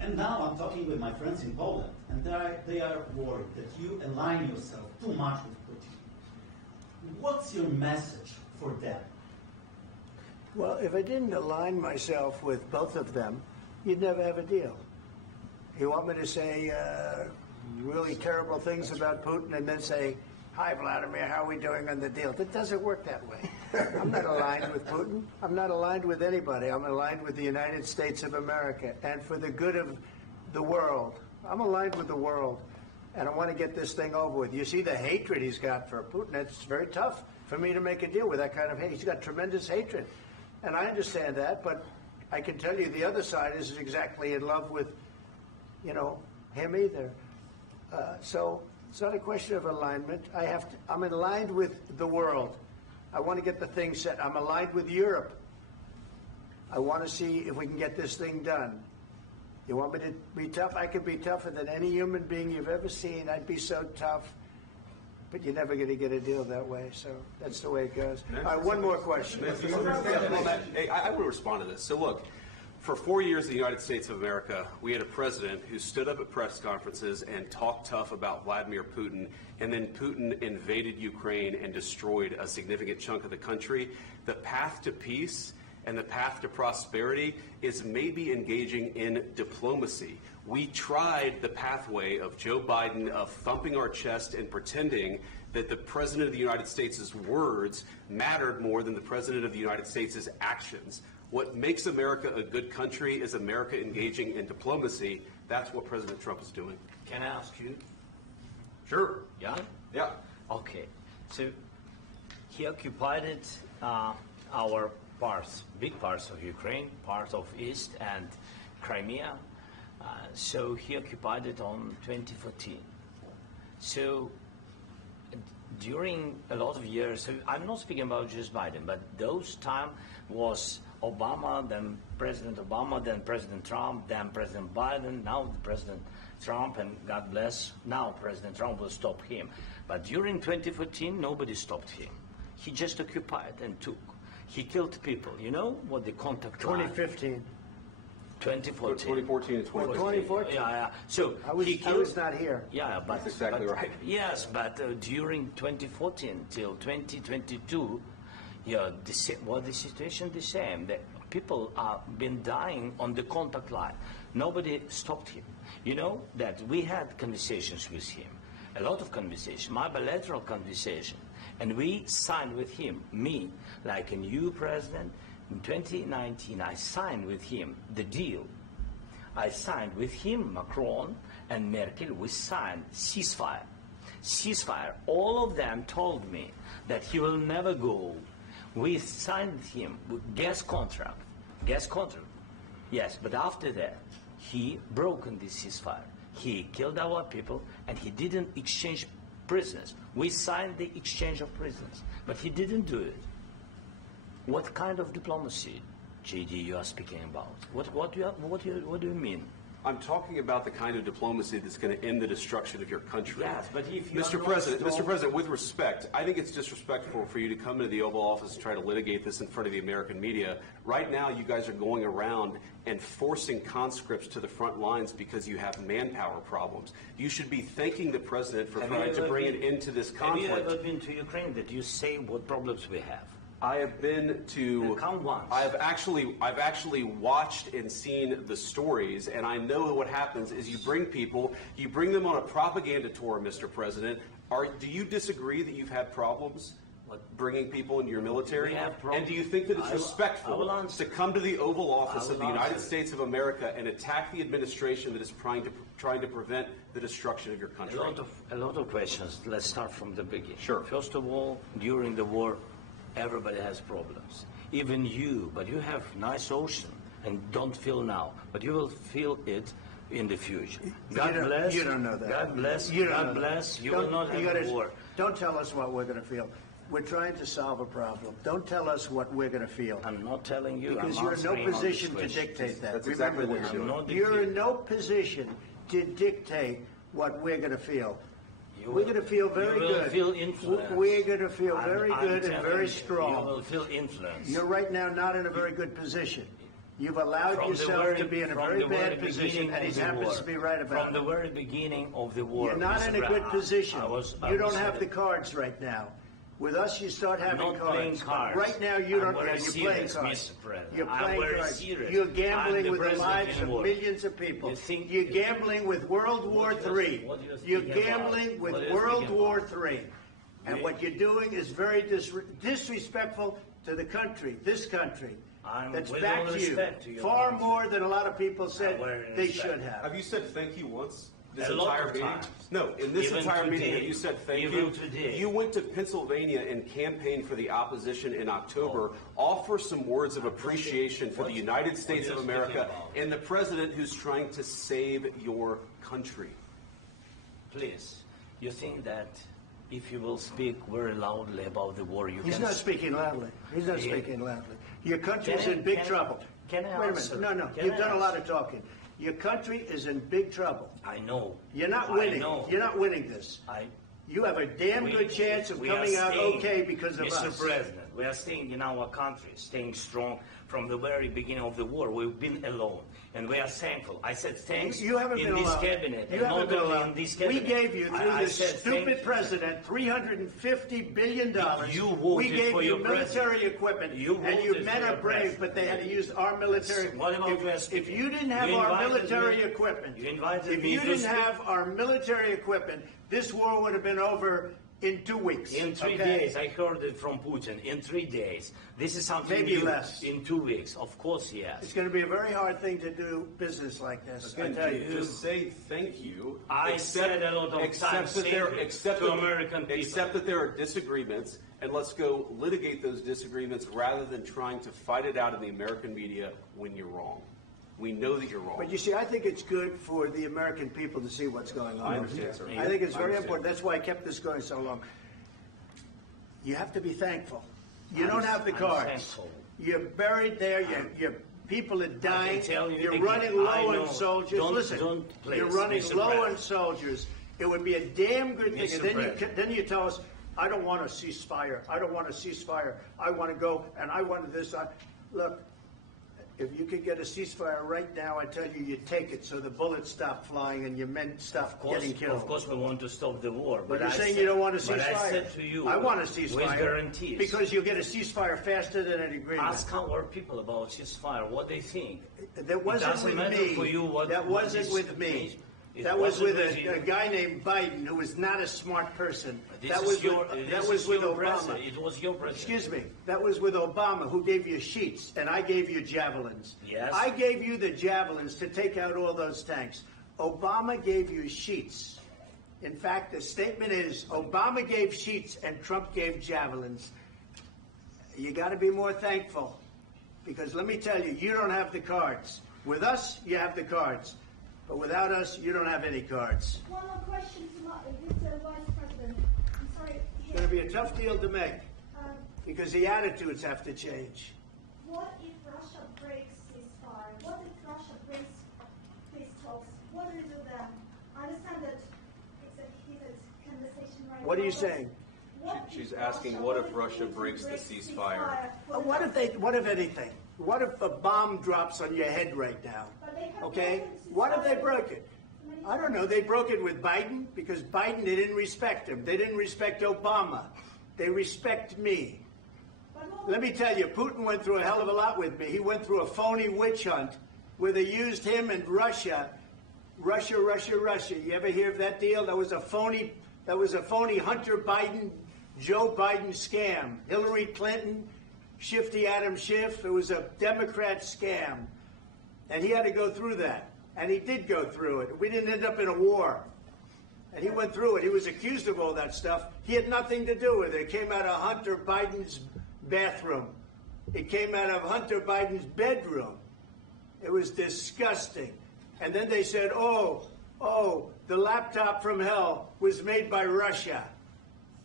And now I'm talking with my friends in Poland, and they are worried that you align yourself too much with Putin. What's your message for them? Well, if I didn't align myself with both of them, you'd never have a deal. You want me to say really terrible things about Putin and then say, "Hi, Vladimir, how are we doing on the deal?" That doesn't work that way. I'm not aligned with Putin. I'm not aligned with anybody. I'm aligned with the United States of America. And for the good of the world, I'm aligned with the world. And I want to get this thing over with. You see the hatred he's got for Putin. It's very tough for me to make a deal with that kind of hate. He's got tremendous hatred. And I understand that, but I can tell you the other side isn't exactly in love with, him either. So it's not a question of alignment. I'm aligned with the world. I want to get the thing set. I'm aligned with Europe. I want to see if we can get this thing done. You want me to be tough? I could be tougher than any human being you've ever seen. I'd be so tough. But you're never going to get a deal that way. So that's the way it goes. All right, one more question. Hey, I want to respond to this. So look, for 4 years in the United States of America, we had a president who stood up at press conferences and talked tough about Vladimir Putin, and then Putin invaded Ukraine and destroyed a significant chunk of the country. The path to peace and the path to prosperity is maybe engaging in diplomacy. We tried the pathway of Joe Biden of thumping our chest and pretending that the President of the United States' words mattered more than the President of the United States' actions. What makes America a good country is America engaging in diplomacy. That's what President Trump is doing. Can I ask you? Sure. Yeah? Yeah. Okay. So he occupied our parts, big parts of Ukraine, part of East and Crimea. So he occupied it on 2014. So during a lot of years, so I'm not speaking about just Biden, but those time was Obama, then President Obama, then President Trump, then President Biden, now President Trump, and God bless, now President Trump will stop him. But during 2014, nobody stopped him. He just occupied and took. He killed people. You know what the contact 2015. 2014. 2014 and 2015. 2014. Yeah. So I was not here. Yeah, but that's exactly right. Yes, but during 2014 till 2022, the situation the same. The people are been dying on the contact line. Nobody stopped him. You know that we had conversations with him, a lot of conversation, my bilateral conversation, and we signed with him, me, like a new president. In 2019, I signed with him the deal. I signed with him, Macron and Merkel, we signed ceasefire. Ceasefire. All of them told me that he will never go. We signed with him with gas contract. Gas contract. Yes, but after that, he broken this ceasefire. He killed our people and he didn't exchange prisoners. We signed the exchange of prisoners, but he didn't do it. What kind of diplomacy, JD, you are speaking about? What do you mean? I'm talking about the kind of diplomacy that's going to end the destruction of your country. Yes, but if you Mr. President, with respect, I think it's disrespectful for you to come into the Oval Office and try to litigate this in front of the American media. Right now, you guys are going around and forcing conscripts to the front lines because you have manpower problems. You should be thanking the President for trying to bring an end to this conflict. Have you ever been to Ukraine that you say what problems we have? I have been to. Come once. I've actually watched and seen the stories, and I know what happens is you bring them on a propaganda tour, Mr. President. Do you disagree that you've had problems bringing people into your military? And do you think that it's respectful to come to the Oval Office of the United States of America and attack the administration that is trying to prevent the destruction of your country? A lot of questions. Let's start from the beginning. Sure. First of all, during the war, everybody has problems, even you, but you have nice ocean and don't feel now, but you will feel it in the future. God bless. You don't know that. God bless. God bless. You will not have war. Don't tell us what we're going to feel. We're trying to solve a problem. Don't tell us what we're going to feel. I'm not telling you. Because you're in no position to dictate that. That's exactly what you're doing. You're in no position to dictate what we're going to feel. We're going to feel very good. You will feel influence. We're going to feel very good and very strong. You will feel influence. You're right now not in a very good position. You've allowed yourself to be in a very bad position, and he happens to be right about it. From the very beginning of the war. You're not in a good position. You don't have the cards right now. With us, you start having not cards. Playing cards. Right now, you don't. You're playing cards. You're playing cards. Serious. You're gambling with the lives of millions of people. You're gambling with World War III. You're gambling with World War III. And what you're doing is very disrespectful to the country, this country. That's back to you. Far more than a lot of people said they should have. Have you said thank you once? This a entire lot of meeting? times. No, in this Even entire today. meeting, have you said thank Even you? today. You went to Pennsylvania and campaigned for the opposition in October. Offer some words of appreciation for the United States of America and the president who's trying to save your country. Please, you think that if you will speak very loudly about the war, you He's can... not speaking loudly. He's not speaking loudly. Your country is in big trouble. Can I Wait a answer? minute. No. Can You've I done a lot answer? of talking. Your country is in big trouble. I know. You're not I winning. know. You're not winning this. You have a damn good chance of coming out okay because of us. Mr. President, we are staying in our country, staying strong from the very beginning of the war. We've been alone, and we are thankful. I said thanks You haven't in been this alone. cabinet. You haven't been alone. In this cabinet. We gave you, through I this said stupid president, $350 billion. You voted we gave for you your military president. equipment, You and you voted men for are your brave, president. but they had to use our military. What about West? If you didn't have You our invited military me. equipment, You invited if me you to didn't speak. have our military equipment, this war would have been over in 2 weeks. In 3 days, I heard it from Putin. In 3 days, this is something Maybe new. less. In 2 weeks, of course, yes. It's going to be a very hard thing to do business like this. I tell you. Just say thank you. I said a lot of times to American people. Except that there are disagreements, and let's go litigate those disagreements rather than trying to fight it out in the American media when you're wrong. We know that you're wrong. But you see, I think it's good for the American people to see what's going on. I understand, sir. I think it's very important. That's why I kept this going so long. You have to be thankful. You don't have the cards. Thankful. You're buried there. Your people are dying. You're again, running low I know. on soldiers. Don't please, you're running Mr. low President. on soldiers. It would be a damn good thing. Mr. And then you tell us, I don't want a ceasefire. I don't want a ceasefire. I want to go, and I want this. Look, if you could get a ceasefire right now, I tell you, you'd take it so the bullets stop flying and your men stop getting killed. Of course, we want to stop the war. But you're saying you don't want a ceasefire. But I said to you, I want a ceasefire. with guarantees. Because you'll get a ceasefire faster than an agreement. Ask our people about ceasefire, what they think. That wasn't doesn't with matter me. for you what- That what wasn't is- with me. It That was wasn't with with you. a guy named Biden, who was not a smart person. This That is was your, with, this that was is with your Obama. president. It was your president. Excuse me. That was with Obama, who gave you sheets, and I gave you javelins. Yes. I gave you the javelins to take out all those tanks. Obama gave you sheets. In fact, the statement is Obama gave sheets and Trump gave javelins. You got to be more thankful, because let me tell you, you don't have the cards. With us, you have the cards. But without us, you don't have any cards. One more question to Mr. Vice President. I'm sorry. It's going to be a tough deal to make, Um, because the attitudes have to change. what if Russia breaks ceasefire? What if Russia breaks peace talks? What do you do then? I understand that it's a heated conversation right now. What are you but saying? what She's if asking, what if Russia Putin breaks the breaks ceasefire? What if anything? What if a bomb drops on your head right now? But they have Okay? broken the What if they ceasefire broke it? many I don't know. times. They broke it with Biden because Biden, they didn't respect him. They didn't respect Obama. They respect me. But what Let me tell you, Putin went through a hell of a lot with me. He went through a phony witch hunt where they used him and Russia. Russia. You ever hear of that deal? That was a phony Hunter Biden, Joe Biden scam. Hillary Clinton, Shifty Adam Schiff. It was a Democrat scam. And he had to go through that. And he did go through it. We didn't end up in a war. And he went through it. He was accused of all that stuff. He had nothing to do with it. It came out of Hunter Biden's bathroom. It came out of Hunter Biden's bedroom. It was disgusting. And then they said, oh, the laptop from hell was made by Russia.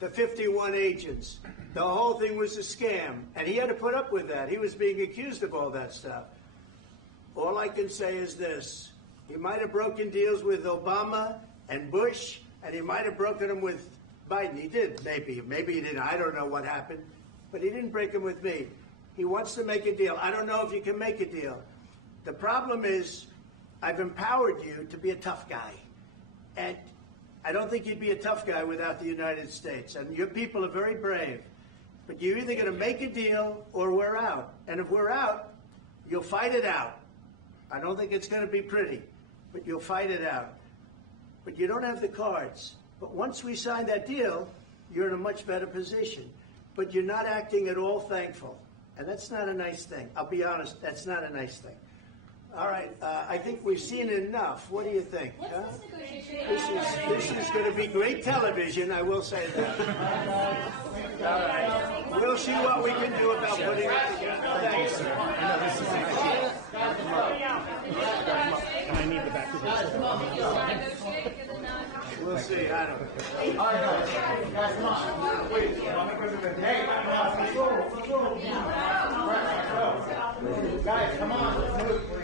The 51 agents. The whole thing was a scam. And he had to put up with that. He was being accused of all that stuff. All I can say is this. He might have broken deals with Obama and Bush, and he might have broken them with Biden. He did, maybe. Maybe he didn't. I don't know what happened. But he didn't break them with me. He wants to make a deal. I don't know if you can make a deal. The problem is I've empowered you to be a tough guy. And I don't think you'd be a tough guy without the United States. And your people are very brave. But you're either going to make a deal or we're out. And if we're out, you'll fight it out. I don't think it's going to be pretty, but you'll fight it out. But you don't have the cards. But once we sign that deal, you're in a much better position. But you're not acting at all thankful. And that's not a nice thing. I'll be honest, that's not a nice thing. All right, I think we've seen enough. What do you think? Huh? This is going to be great television, I will say that. All right. We'll see what we can do about putting it together. Thanks. And I need the back of this. We'll see. I don't know. All right, guys, come on. Wait, hey, let's go. Guys, come on. Let's move.